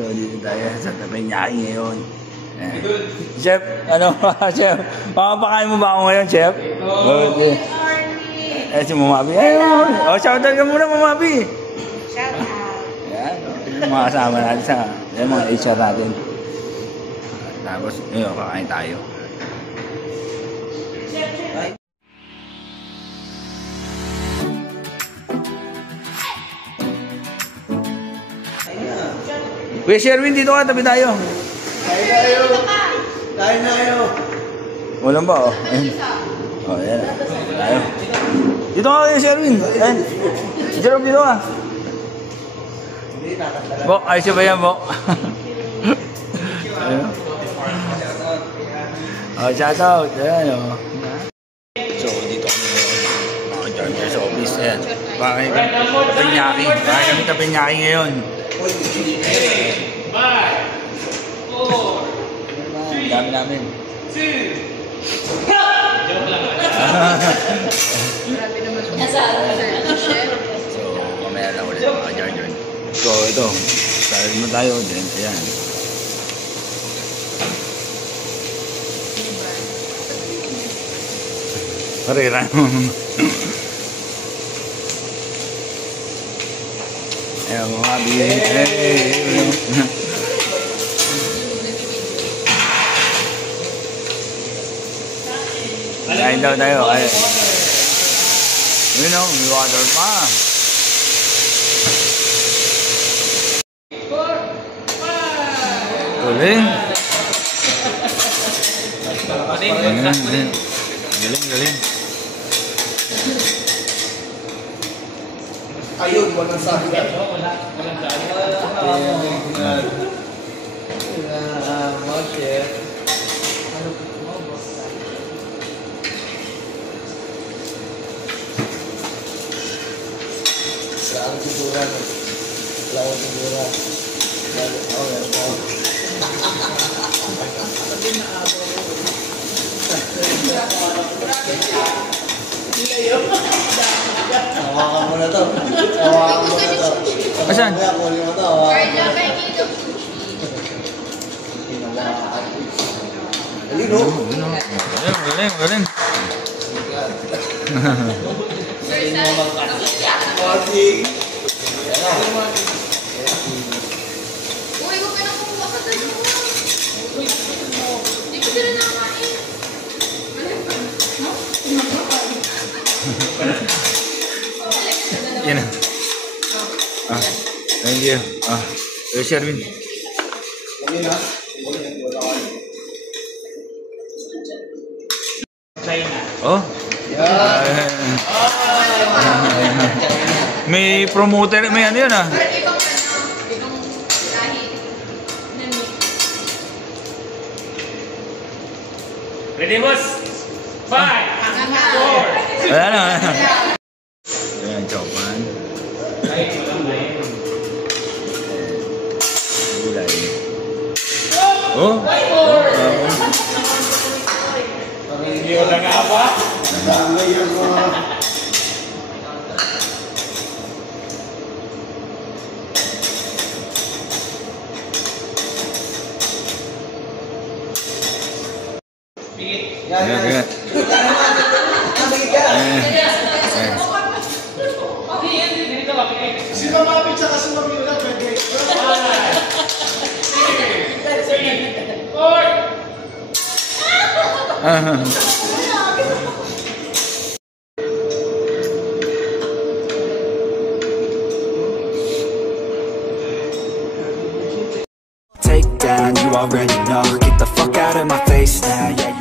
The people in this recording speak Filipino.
So, dito tayo sa Tapeñaki ngayon. Chef, ano ba, Chef? Makapakain mo ba ako ngayon, Chef? Okay. Eh, si Mamabi. Ayun. O, shoutout ka muna, Mamabi. Shoutout. Yan. Yung mga kasama natin sa yung mga HR natin. Tapos, yun, kakain tayo. Kuya Sherwin, dito ka, tabi tayo. Kain tayo. Kain tayo. Walang ba, oh? Oh, yan. Tayo. Dito ka, Kuya Sherwin. Ayan. Jerome, dito ka. Bok, ayos ba yan, Bok? Oh, shout out. Ayan, oh. So, dito kami ngayon. Mga dyan sa office. Ayan. Bakit Tapeñaki. Bakit kami Tapeñaki ngayon? 5, 4, 3, dami namin. 2. So, mamaya lang ulit mga dyan. So, ito. Start mo tayo. Then, ayan. Parira. Ayan, mga bigay. Kain daw tayo. Yun o, may water pa. Galing. Galing. Ayun, walang sabi ka. Saan sigura? Lawan sigura. Hawakan mo na to. Hawakan mo na to. Asan? Kunin mo to. Ayun o. Galing. Uy, huwag ka na kumuha ka doon. Hindi ko sila nakain. Yan na. Thank you. Kuya Sherwin. Ayun ha. Oh? May promoter, may ano yun ah. Ready, boss? 5, 4. Wala na. Ayan, chopan. Gulay. Oh? Hindi ko lang apa. Ayan. Si Mamabi tsaka si Mami na pwede. 4. Take down, you already know. Get the fuck out of my face now, yeah.